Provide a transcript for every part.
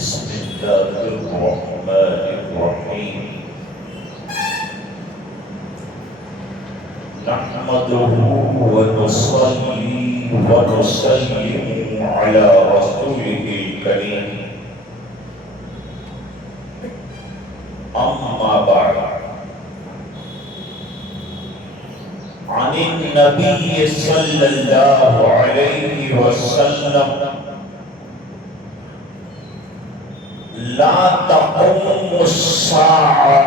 بسم الله الرحمن الرحيم نحمده ونصلي ونسلم على رسوله الكريم أما بعد عن النبي صلى الله عليه وسلم لا تقوم الساعة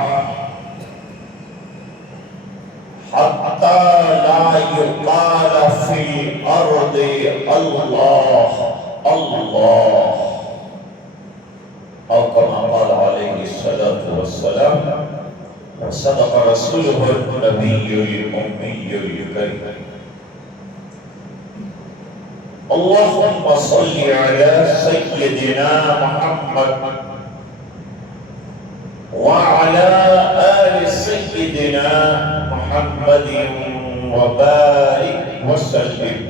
حتى لا يقال في الأرض الله الله أو كما قال عليه الصلاة والسلام وصدق رسوله النبي الأمي الكريم اللهم صل على سيدنا محمد وعلى آل سيدنا محمد وبارك وسلم.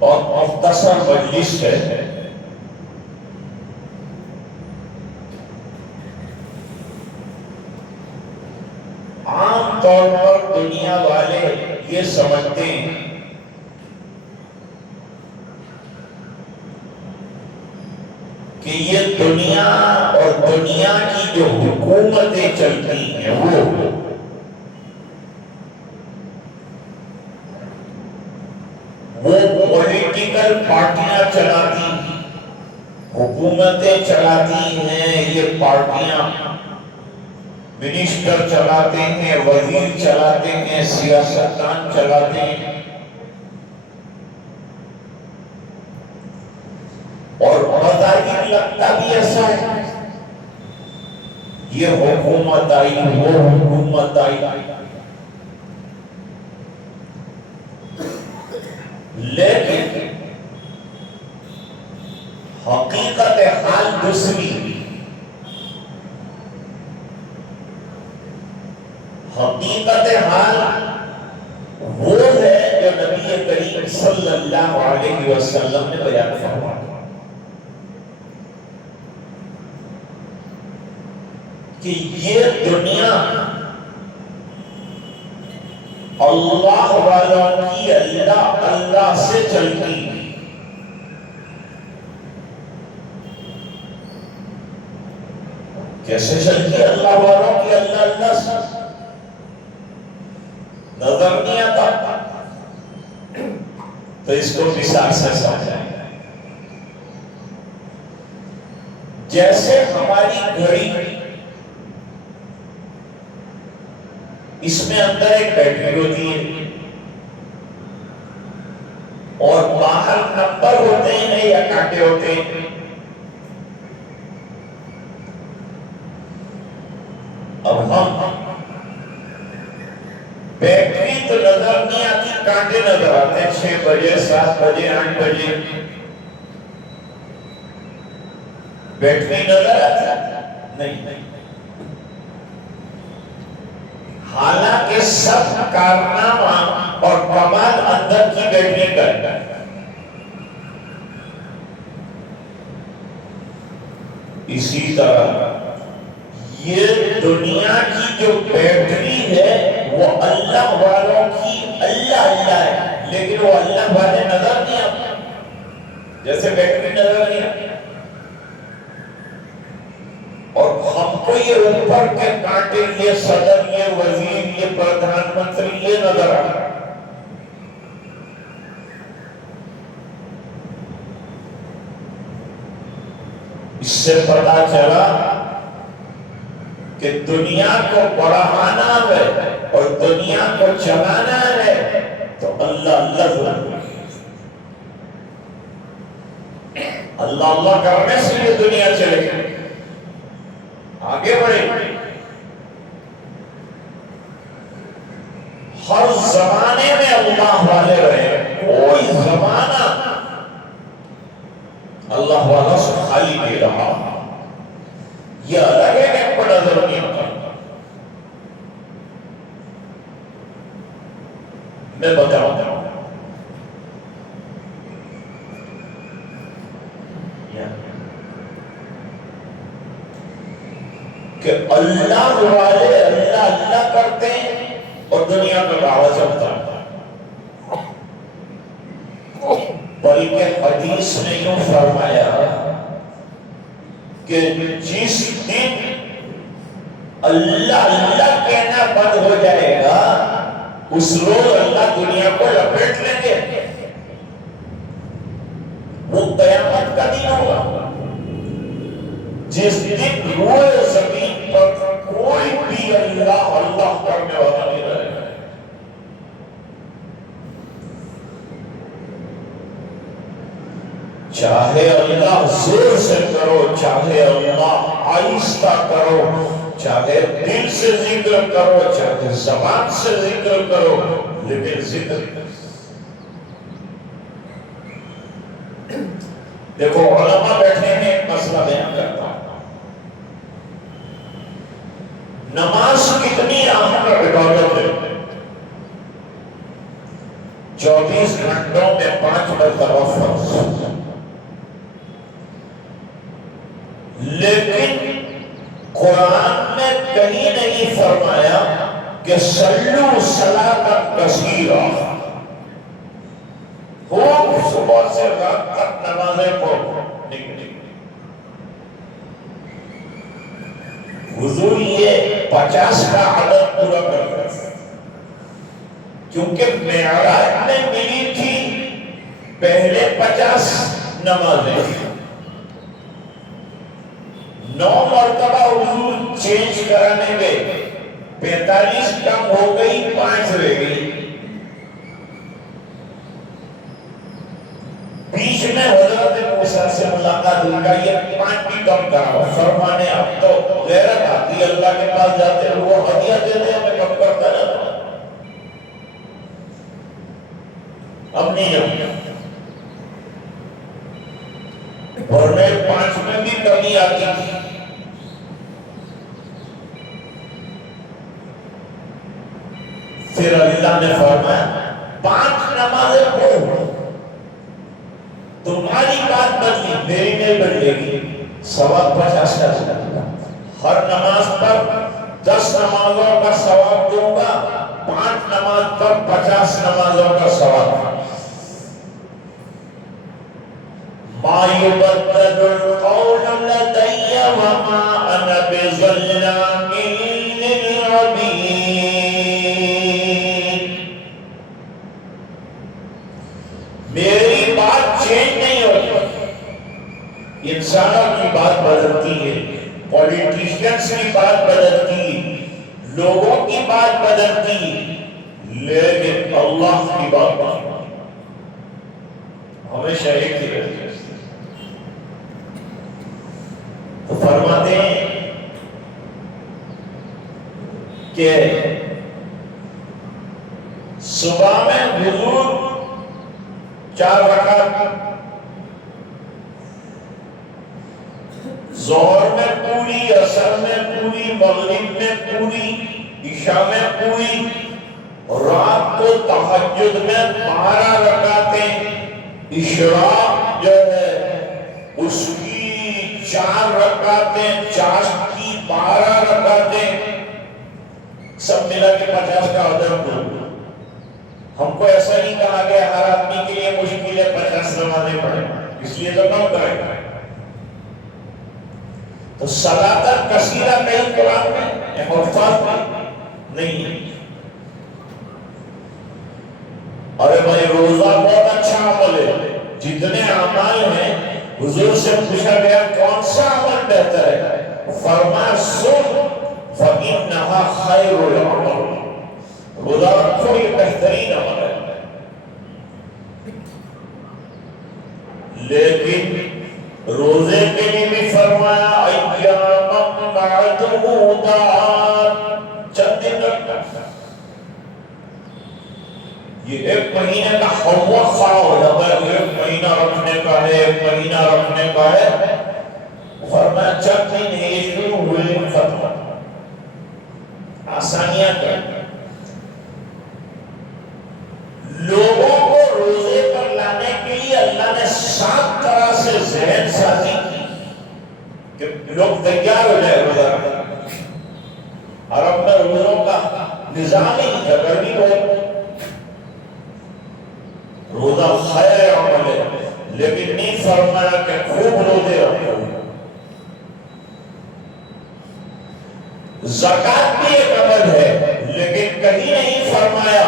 اور مختصر مجلس ہے، عام طور پر دنیا والے یہ سمجھتے ہیں کہ یہ دنیا اور دنیا کی جو حکومتیں چلتی ہیں وہ پولیٹیکل پارٹیاں چلاتی ہیں، حکومتیں چلاتی ہیں، یہ پارٹیاں منسٹر چلاتے ہیں، وزیر چلاتے ہیں، سیاستدان چلاتے ہیں، اور بظاہر لگتا بھی ایسا ہے، یہ حکومت آئی، وہ حکومت آئی، لیکن حقیقت حال دوسری، حقیقت حال وہ ہے جو نبی کریم صلی اللہ علیہ وسلم نے بیان فرمایا کہ یہ دنیا اللہ والوں کی اللہ سے چلتی ہے، کیسے چلتی ہے اللہ والوں کی اللہ سے؟ نظر نہیں آتا تو اس کو مثال سے سمجھائیں، جیسے ہماری گھڑی، اس میں اندر ایک بیٹری ہوتی ہے اور باہر نمبر ہوتے ہیں یا کانٹے ہوتے ہیں، اب ہم بیٹری تو نظر نہیں آتی، کانٹے نظر آتے ہیں، 6 بجے 7 بجے 8 بجے بیٹری نظر آتی نہیں، حالانکہ سب کارنامہ اور کمال اندر کی بیٹری کرتا ہے۔ اسی طرح یہ دنیا کی جو بیٹری ہے وہ اللہ والوں کی اللہ ہے، لیکن وہ اللہ والے نظر نہیں آتے، جیسے بیٹری نظر نہیں آتی، اور ہم کو یہ اوپر کے کانٹے، یہ صدر، یہ وزیر، یہ پردھان منتری، یہ نظر آتا ہے۔ اس سے پتہ چلا کہ دنیا کو بڑھانا ہے اور دنیا کو چلانا ہے تو اللہ اللہ کرنے سے یہ دنیا چلے گی، آگے بڑھے۔ ہر زمانے میں اللہ والے رہے، کوئی زمانہ اللہ والا سے خالی نہیں رہا، یہ الگ ہے کہ بڑا ضروری ہوتا۔ میں بتاؤں اللہ والے اللہ اللہ کرتے ہیں اور دنیا کا دعویٰ چلتا ہے. بلکہ حدیث نے یوں فرمایا کہ جس دن اللہ اللہ کہنا بند ہو جائے گا اس روز اللہ دنیا کو لپیٹ لیں گے. وہ قیامت کا دن ہوگا جس دن روئے زمین پر کوئی بھی اللہ اللہ کرنے والا نہیں رہے گا. چاہے اللہ زور سے کرو، چاہے اللہ آہستہ کرو، چاہے دل سے ذکر کرو، چاہے زبان سے ذکر کرو، لیکن ذکر دیکھو علماء بیٹھے ہیں. ایک مسئلہ بیان کرتا ہوں. نماز کتنی اہم عبادت ہے؟ 24 گھنٹوں میں 5 مرتبہ فرض. لیکن قرآن میں کہیں نہیں فرمایا کہ صلو صلاۃ کثیرہ، خوب صبح سے رات تک نمازیں پڑھو. حضور یہ 50 کا عدد پورا کر دیا کیونکہ معراج میں ملی تھی پہلے 50 نمازیں. 9 مرتبہ حضور چینج کرانے گئے، 45 کم ہو گئی، 5 رہ گئی. بیچ میں حضرت موسیٰ سے ملاقات ہوئی، یہ 5 بھی کم کراؤ. فرمانے اب تو غیرت آتی ہے، اللہ کے پاس جاتے ہیں وہ ہدیہ دیتے ہیں، میں کم کرتا رہتا اب نہیں اب ورنہ 5 میں بھی کمی آتی تھی. پھر اللہ نے فرمایا 5 نمازیں پڑھو. تمہاری بات بدلی، میری نہیں بدلے گی. 50 کا ہر نماز پر 10 نمازوں کا ثواب دوں گا، 5 نماز پر 50 نمازوں کا ثواب. ما يبدل القول لدي وما أنا بظلام للعبيد. میری بات چینج نہیں ہوتی. انسانوں کی بات بدلتی ہے، پولیٹیشینز کی بات بدلتی، لوگوں کی بات بدلتی، لیکن اللہ کی بات ہمیشہ ایک ہی رہتی ہے. تو فرماتے ہیں کہ صبح میں حضور 4 رکعت، ظہر میں پوری، عصر میں پوری، مغرب میں پوری، عشاء میں پوری، رات کو تہجد میں 12 رکعتیں، اشراق جو ہے اس کی 4 رکعتیں، چاشت کی 12 رکعتیں، سب ملا کے 50 کا عدد دو. ہم کو ایسا نہیں کہا گیا ہر آدمی کے لیے مشکل ہے 50 نمازیں پڑھیں، اس لیے تو کم کریں. تو صلاۃ کثیرہ کہیں قرآن میں الفاظ میں نہیں ہے. ارے بھائی روزہ بہت اچھا عمل ہے، جتنے اعمال ہیں حضور سے پوچھا گیا کون سا عمل بہتر ہے، فرمایا صوم فإنها خیر العمل. روزہ رکھو یہ بہترین عمل ہے. لیکن روزے کے لیے بھی فرمایا ایام معدودات، چند دن رکھنا. یہ 1 مہینے کا خوفہ ہو جاتا ہے، 1 مہینہ رکھنے کا ہے، 1 مہینہ رکھنے کا ہے. فرمایا چند دن یہ شروع ہوئے ختم، آسانیاں کر. لوگوں کو روزے پر لانے کے لیے اللہ نے 7 طرح سے ذہن سازی کی کہ لوگ تیار ہو جائے روزہ. نظام ہی تھا، کرنی پڑے. روزہ خیر عمل ہے، لیکن نہیں فرمایا کہ خوب روزے رکھو. زکات بھی ایک عمل ہے، لیکن کہیں نہیں فرمایا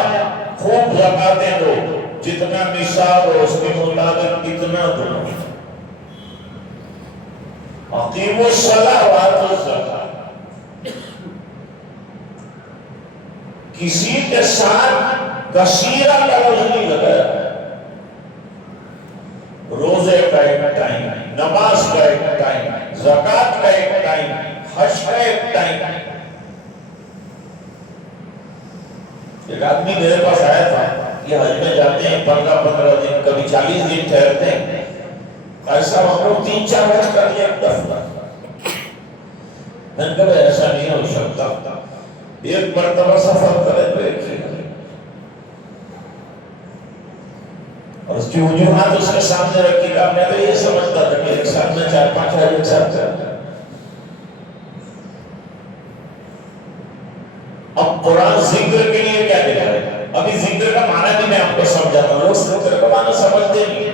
خوب زکاتیں دو، جتنا نصاب ہو اس کے مطابق کتنا دو. اقیموا الصلاۃ وآتوا الزکاۃ. کسی کے ساتھ کثیرہ کا لفظ نہیں لگایا. روزے کا ایک ٹائم، نماز کا ایک ٹائم، زکات کا ایک ٹائم، حج کا ایک ٹائم. ایک آدمی میرے پاس آیا تھا کہ حج میں جاتے ہیں 15 دن، کبھی 40 دن ٹھہرتے ہیں. ایسا ہم لوگ 3-4 حج کر لیا ایک دفعہ. میں نے کہا ایسا نہیں ہو سکتا، ایک مرتبہ سفر کرے تو ایک ہی کرے. اور اس کی وجوہات اس کے سامنے رکھی تھا. میں تو یہ سمجھتا تھا کہ ایک ساتھ میں 4-5 حج ایک ساتھ کرتا. اب قرآن ذکر کے لیے کیا دکھا ہے؟ ابھی ذکر کا معنی بھی میں آپ کو سمجھاتا ہوں. لوگ ذکر کا معنی سمجھتے نہیں.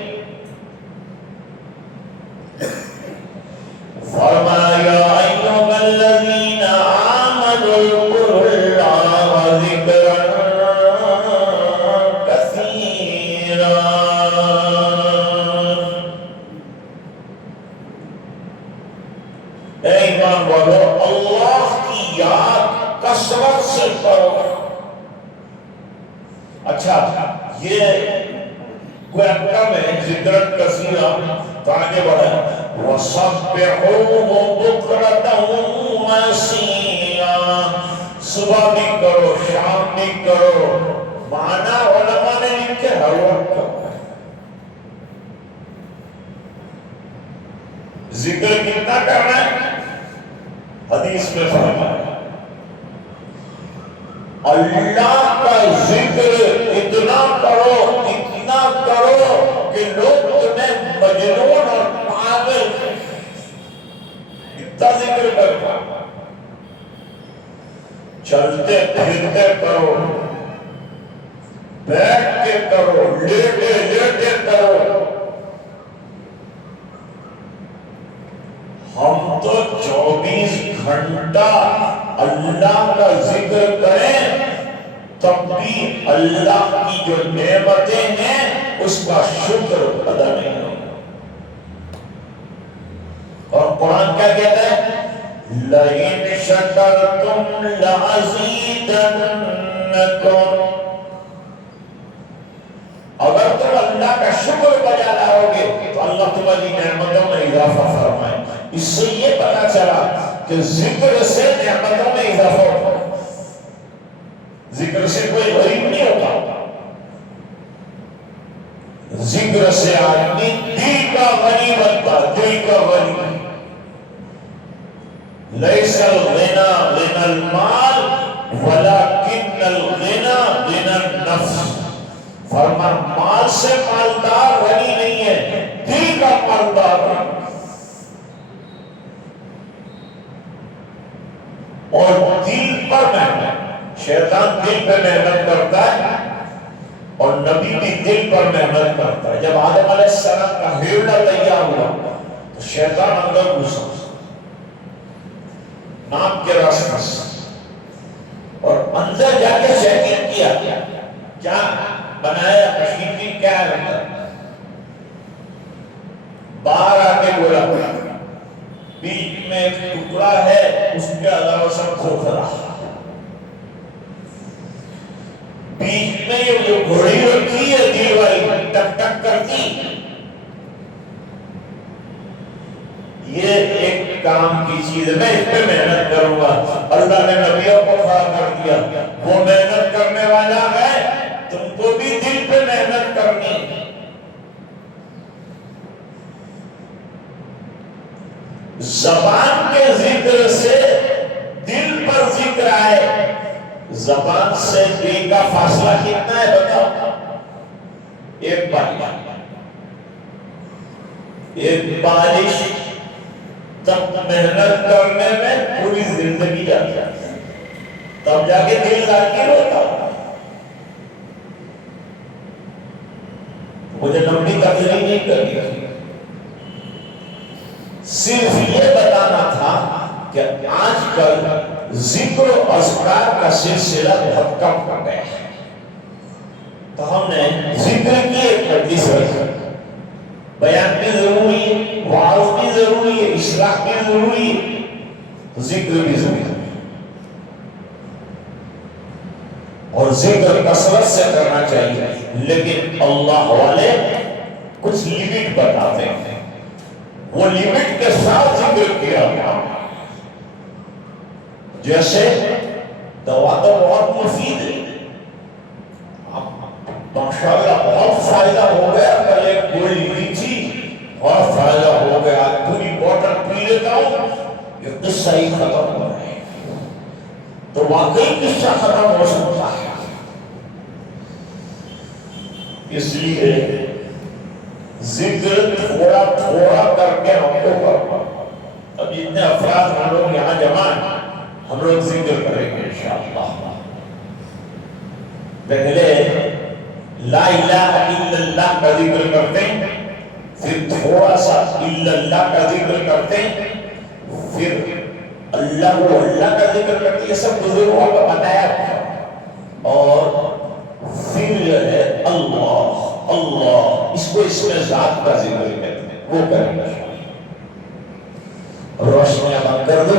فرمایا ایھا الذین آمنوا اذکروا اللہ ذکرا کثیرا. اے ایمان والو، اللہ کی یاد کثرت سے کرو. اچھا، یہ کوئی کم ہے ذکر کثیرہ تو آگے بڑھا وَسَبِّحُوهُ بُكْرَةً وَأَصِيلًا. صبح بھی کرو، شام بھی کرو. معنی علماء نے لکھے ہر وقت کرو. ذکر کتنا کرنا ہے؟ حدیث میں فرمایا اللہ کا ذکر اتنا کرو کہ لوگ تمہیں مجنون اور پاگل اتنا ذکر کرو. چلتے پھرتے کرو، بیٹھ کے کرو، لیٹے کرو. ہم تو 24 گھنٹہ اللہ کا ذکر کریں تب بھی اللہ کی جو نعمتیں ہیں اس کا شکر ادا نہیں ہوگا. اور قرآن کیا کہتا ہے؟ لَئِن شَكَرْتُمْ لَأَزِيدَنَّكُمْ. اگر تم اللہ کا شکر بجا لاؤ گے تو اللہ تمہاری نعمتوں میں اضافہ فرمائے. اس سے یہ پتا چلا کہ ذکر سے نعمتوں میں اضافہ ہوتا ہے. ذکر سے کوئی غریب نہیں ہوتا. ذکر سے آدمی دل کا غنی بنتا، دل کا غنی. لیس الغنى غنى المال ولكن الغنى غنى النفس. فرمان مال سے مالدار غنی نہیں ہے، دل کا مالدار ہے. اور دل پر محنت، شیطان دل پہ محنت کرتا ہے اور نبی بھی دل پر محنت کرتا ہے. جب آدم علیہ السلام کا ہیرڈا تیار ہوا تو شیطان اندر گھسا ناک کے راستہ سے اور اندر جا کے چیکنگ کیا کیا بنایا کشیدگی کیا ہے. باہر آ کے بولا بیچ میں ایک ٹکڑا ہے، اس کے علاوہ سب کھوکھرا. بیچ میں یہ جو گھوڑی رکھی ہے دل والی ٹک ٹک کرتی، یہ ایک کام کی چیز ہے، میں اس پہ محنت کروں گا. اللہ نے نبیوں کو کھڑا کر دیا، وہ محنت کرنے والا ہے، تم کو بھی دل پہ محنت کرنی ہے. زبان کے ذکر سے دل پر ذکر آئے. زبان سے دل کا فاصلہ کتنا ہے بتاؤ؟ ایک بارش تب محنت کرنے میں پوری زندگی جاتی ہے. تب جا کے دل ذاکر ہوتا. مجھے لمبی تقریر نہیں کرنی، صرف یہ بتانا تھا کہ آج کل ذکر و اذکار کا سلسلہ بہت کم ہو گیا ہے. تو ہم نے ذکر کی ایک حدیث رکھی، بیان بھی ضروری ہے، وعظ بھی ضروری ہے، اصلاح بھی ضروری ہے، ذکر بھی ضروری ہے. اور ذکر کثرت سے کرنا چاہیے، لیکن اللہ والے کچھ لیمٹ بتاتے ہیں، وہ لیمٹ کے ساتھ ذکر کیا گیا. جیسے دوا تو بہت مفید ہے، ماشاءاللہ بہت فائدہ ہو گیا، کل ایک گولی لی تھی بہت فائدہ ہو گیا، پوری بوتل پی لیتا ہوں، یہ قصہ ہی ختم ہو رہا ہے. تو واقعی قصہ ختم ہو سکتا ہے. اس لیے ذکر تھوڑا تھوڑا کر کے ہم کو کرنا. اب جتنے افراد ہم لوگ یہاں جمع ہیں، ہم لوگ ذکر کریں گے انشاءاللہ. پہلے لا الہ الا اللہ کا ذکر کرتے ہیں، پھر تھوڑا سا الا اللہ کا ذکر کرتے ہیں، پھر اللہ و اللہ کا ذکر کرتے ہیں. یہ سب بزرگوں کا بتایا تھا. اور پھر جو ہے اللہ اللہ، اس کو اس میں ذات کا ذکر کہتے ہیں، وہ کریں گے. روشنیاں بند کر دو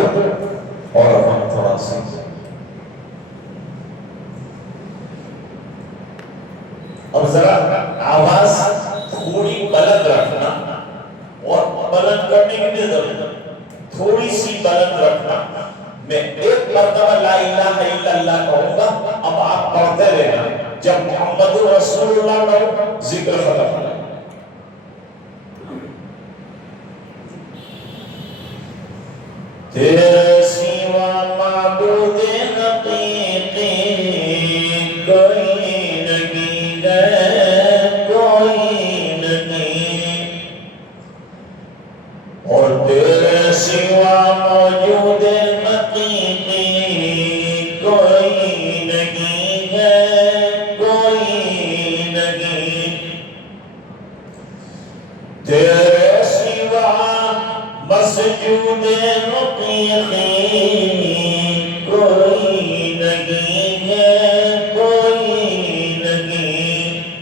اور ہم تھوڑا سا اب ذرا آواز تھوڑی بلند رکھنا، اور بلند کرنے کی بھی ضرورت تھوڑی سی بلند رکھنا. میں ایک مرتبہ لا الہ الا اللہ کہوں گا، اب آپ پڑھتے رہنا. جب محمد رسول اللہ کہو ذکر ختم. تیرے سوا معبود حقیقی کوئی نہیں ہے، کوئی نہیں. اور تیرے سوا موجود حقیقی کوئی نہیں ہے، کوئی نہیں. تیرے سوا مسجود حقیقی کوئی نہیں ہے، کوئی نہیں.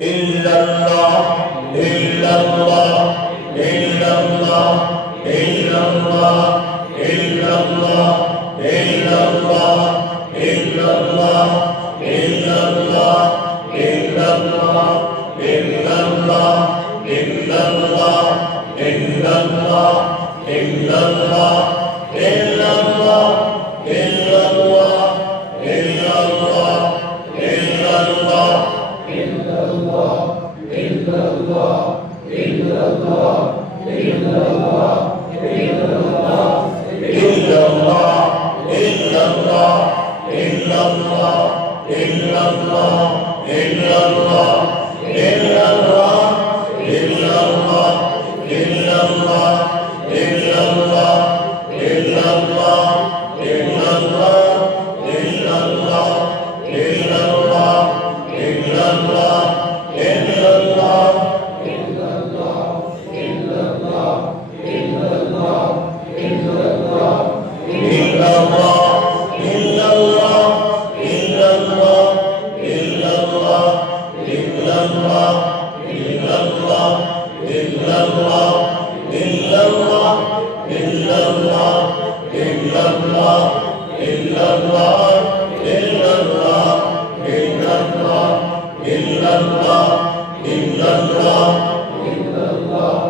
illallah, illallah, illallah, illallah, illallah, illallah, illallah, illallah, illallah, illallah, illallah, illallah, illallah,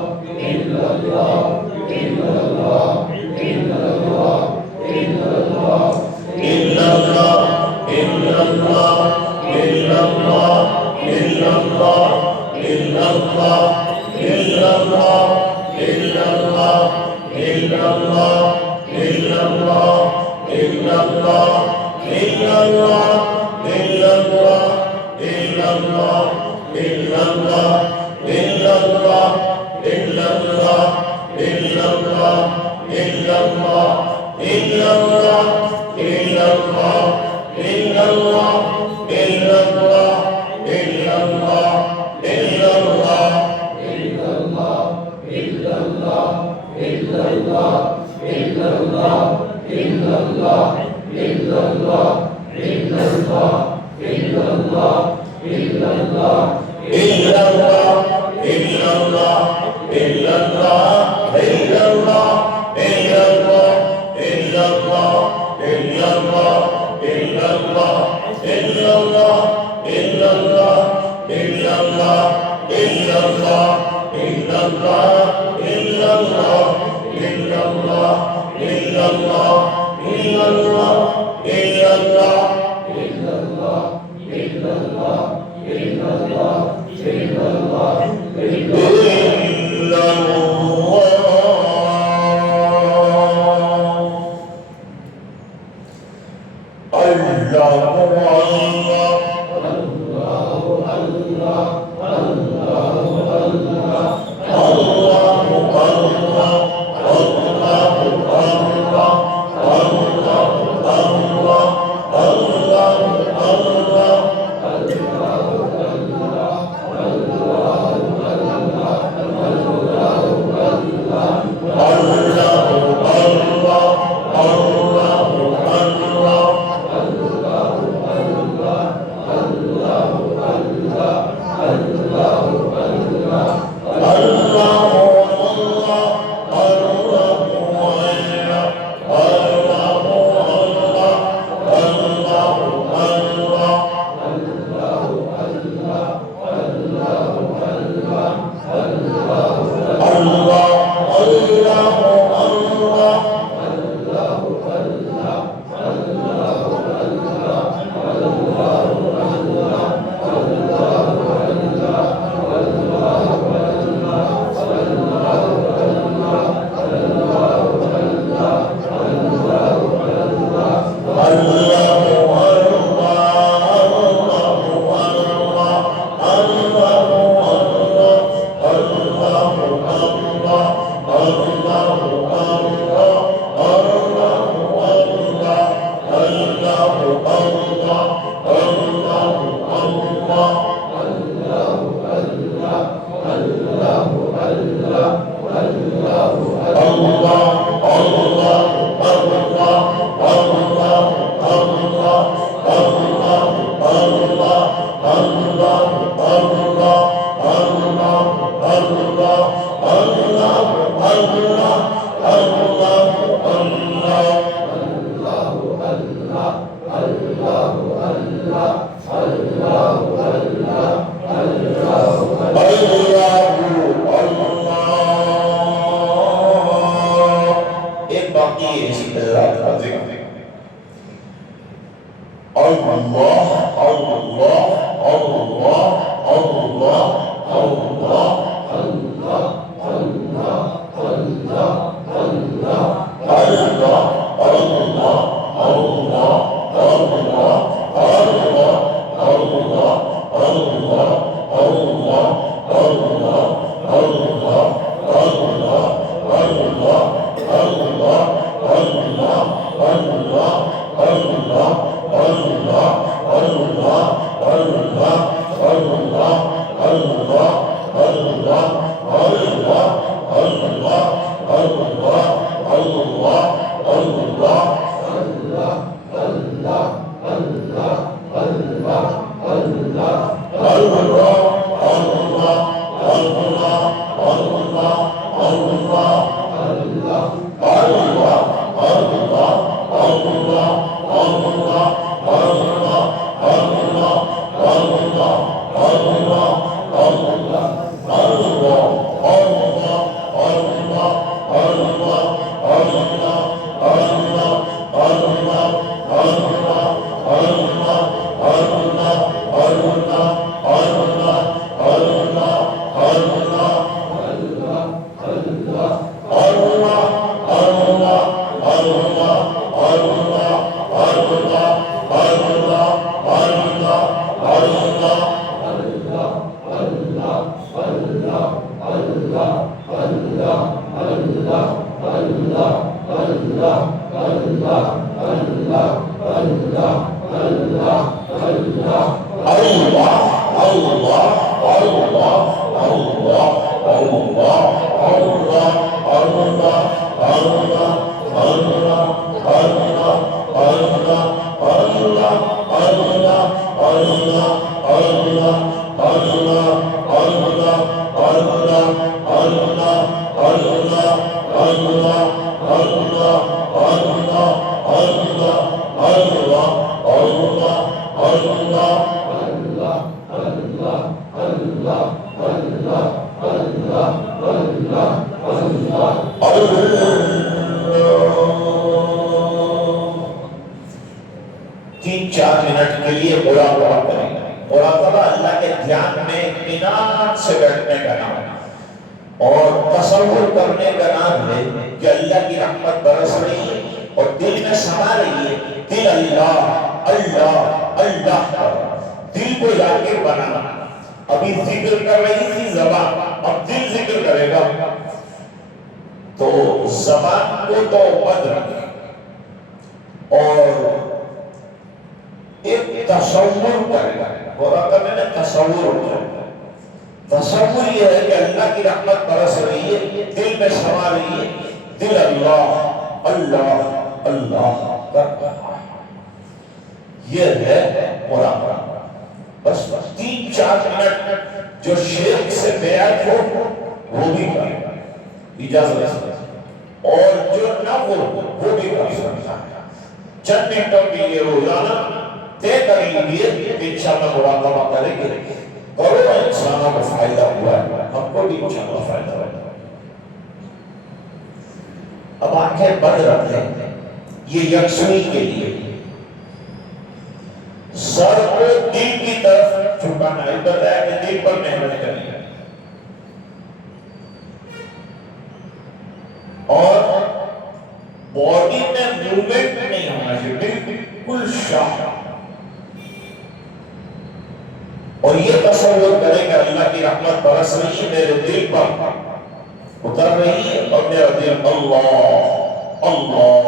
illallah, illallah, illallah, illallah, تین چار منٹ کے لیے مراقبہ کریں. مراقبہ اللہ کے دھیان میں اطمینان سے بیٹھنے کا نام ہے اور تصور کرنے کا نام ہے کہ اللہ کی رحمت برس رہی ہے اور دل میں سما رہی ہے. دل اللہ اللہ اللہ کا دل کو ذاکر بنانا. ابھی ذکر کر رہی تھی زبان, اب دل ذکر کرے گا. تو زبان کو تو بند رکھیں اور ایک تصور کرے گا. مراقبہ میں تصور کرے گا. تصور یہ ہے کہ اللہ کی رحمت برس رہی ہے, دل میں سما رہی ہے. دل اللہ اللہ اللہ کر رہا ہے. یہ ہے مراقبہ. بس تین چار منٹ جو شرک سے بیعت ہو وہ بھی کرے گا, اجازت ہے, اور جو نہ ہو وہ بھی کر سکتا ہے. چند منٹوں کے لیے روزانہ طے کر لیجیے کہ انشاءاللہ مراقبہ کریں گے. کروڑوں انسانوں کو فائدہ ہوا ہے, ہم کو بھی انشاءاللہ فائدہ ہوا ہے. اب آنکھیں بند رکھیں, یہ یکسوئی کے لیے. سر کو دل کی طرف جھکانا ہے, بتایا کہ دل پر محنت کرنی ہے اور باڈی میں موومنٹ نہیں ہونا چاہیے, بالکل شاہ. اور یہ تصور کرے کہ اللہ کی رحمت برس رہی ہے, میرے دل پر اتر رہی ہے اور میرا دل اللہ اللہ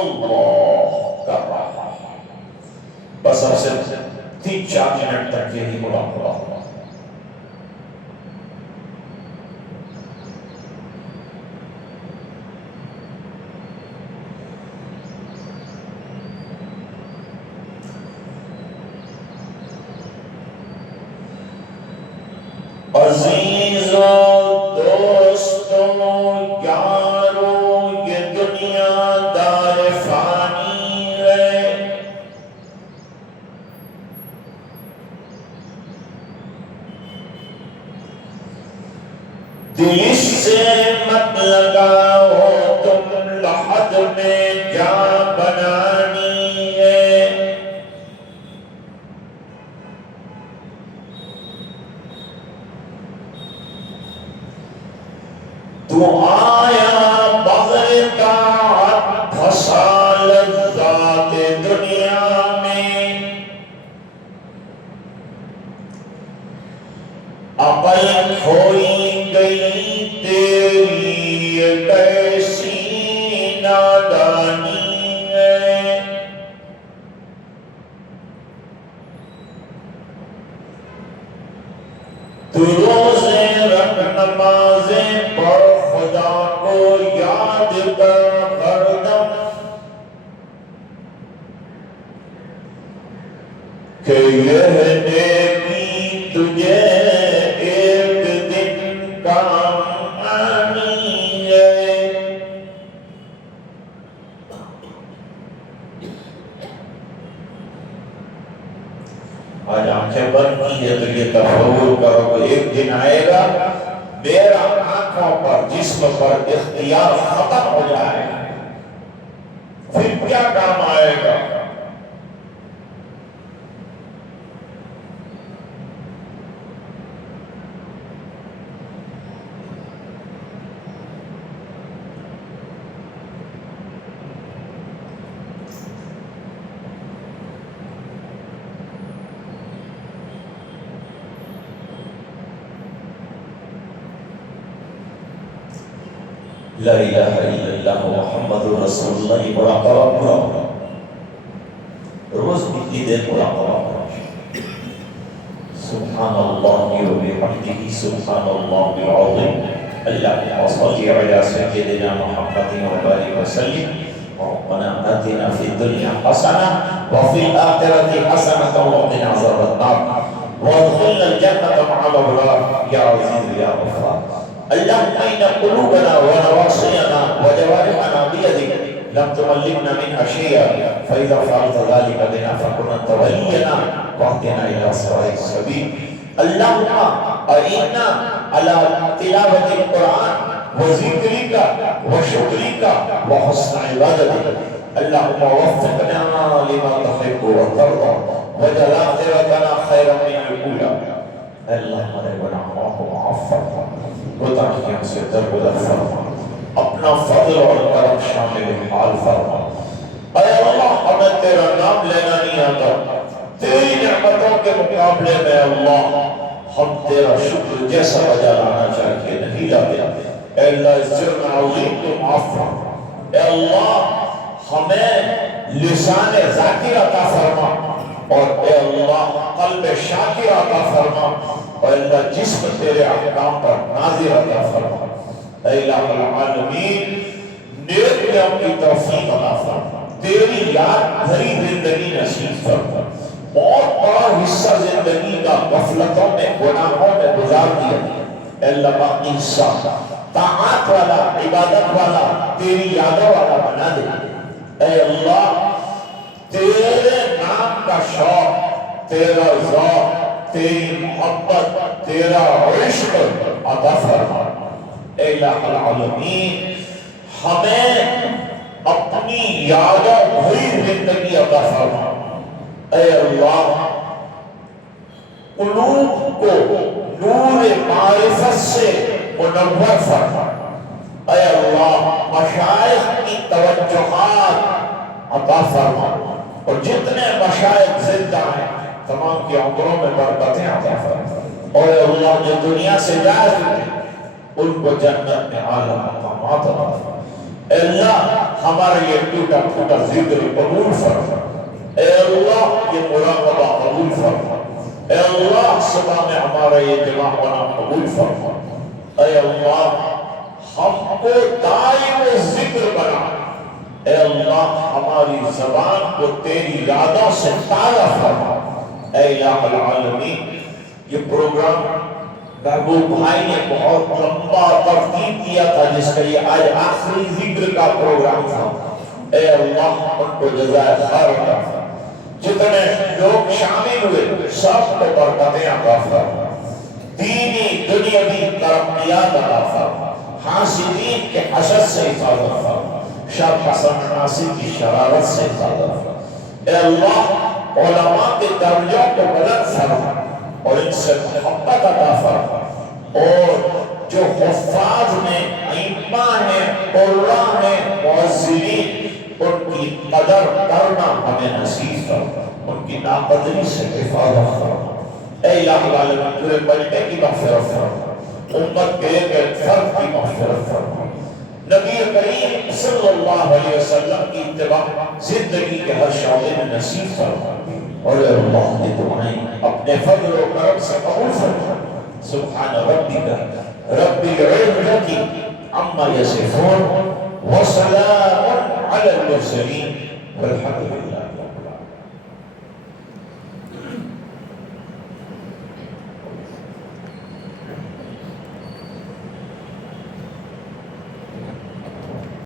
اللہ کر رہا ہے. بس اب سے 3-4 منٹ تک یہی مراقبہ ہوگا. عزیزوں دوستوں یاروں, یہ دنیا دار فانی ہے. دل اس سے مت لگاؤ, تم لحد میں جا بنانی ہے. تو آیا بغیر طاعت پھنسا لذات دنیا میں. عقل کھوئی گئی تیری یہ کیسی نادانی ہے. تو روزے رکھ نمازیں پڑھ, خدا کو یاد کر ہر دم کہ یہ نیکی تجھے ایک دن کام آنی ہے. آج آنکھیں بند کی ہے تو یہ تصور کرو کہ ایک دن آئے گا میرا آنکھوں پر جسم پر اختیار ختم ہو جائے گا, پھر کیا کام آئے گا. لا الہ الا اللہ محمد رسول اللہ. مراقبہ پورا ہوگا, روز اتنی دیر مراقبہ ہوگا. سبحان اللہ و بحمدہ سبحان اللہ العظیم اللهم صل على سيدنا محمد وبارك وسلم ربنا آتنا في الدنيا حسنة وفي الآخرة حسنة وقنا عذاب النار وادخلنا الجنة مع الأبرار يا عزيز يا غفار اللهم إن قلوبنا ونواصينا وجوارحنا بيدك لم تملكنا منها شيئا فإذا فعلت ذلك بنا فكن أنت ولينا واهدنا إلى صراط السبيل اللهم أعنا على تلاوة القرآن وذكرك وشكرك وحسن عبادتك اللهم وفقنا لما تحب وترضى واجعل آخرتنا خيرا من الأولى اللهم ربنا معفو وتعالى سے درگزر فرما اپنا فضل اور کرم شامل حال فرما اے اللہ ہمیں تیرا نام لینا نہیں آتا تیری نعمتوں کے مقابلے میں اللہ ہم تیرا شکر جیسا بجا لانا چاہیے نہیں لاتے اے اللہ اس جرم عظیم کو معاف فرما اے اللہ ہمیں لسان ذاکر عطا فرما اور اے اللہ قلب شاکر عطا فرما اور اللہ جسم تیرے احکام پر ناظر عطا فرما اے الہ العالمین نیک عمل کی توفیق عطا فرما تیری یاد بھری زندگی نصیب فرما بہت بڑا حصہ زندگی کا غفلتوں میں گناہوں میں گزار دیا اے اللہ باقی حصہ طاعت والا عبادت والا تیری یادوں والا بنا دے اے اللہ تیرے نام کا شوق تیرا ذوق تیری محبت تیرا عشق عطا فرما اے الہ العالمین ہمیں اپنی یادوں بھری زندگی عطا فرما اے اللہ قلوب کو نور معرفت سے منور فرما اے اللہ مشائخ کی توجہات عطا فرما اور جتنے مشائخ زندہ ہیں تمام کی عمروں میں برکتیں عطا فرما اور اے اللہ جو دنیا سے جا چکے ان کو جنت میں اعلیٰ مقامات عطا فرما اے اللہ ہمارا یہ ٹوٹا پھوٹا ذکر قبول فرما اے اللہ یہ مراقبہ قبول فرما اے اللہ صبح میں ہمارا یہ جمع ہونا قبول فرما اے اللہ ہم کو دائم ذکر بنا اے اللہ ہماری زبان کو تیری یادوں سے تازہ فرما اے الہ العالمین یہ پروگرام محبوب بھائی نے بہت لمبا ترتیب کیا تھا جس کا یہ آج آخری ذکر کا پروگرام تھا اے اللہ ان کو جزائے خیر عطا فرما جتنے لوگ شامل ہوئے سب کو برکتیں عطا فرما دینی دنیاوی ترقیات عطا فرما حاسدین کے حسد سے حفاظت فرما شر حسن ناصر کی شرارت سے حفاظت فرما اے اللہ علماء کے درجوں کو بلند فرما اور ان سے محبت عطا فرما اور جو حفاظ میں ائمہ ہیں قراء ہیں مؤذنین ان کی قدر کرنا ہمیں نصیب فرما ان کی ناقدری سے حفاظت فرما اے الہ العالمین پورے بلدے کی مغفرت فرما امت کے ایک فرد کی مغفرت فرما نبی کریم صلی اللہ علیہ وسلم کی اتباع زندگی کے ہر شعبے میں نصیب فرما اور اے اللہ نے تمہیں اپنے فضل و کرم سے قبول فرما سبحان ربک رب العزت عما یصفون وسلام علی المرسلین والحمد للہ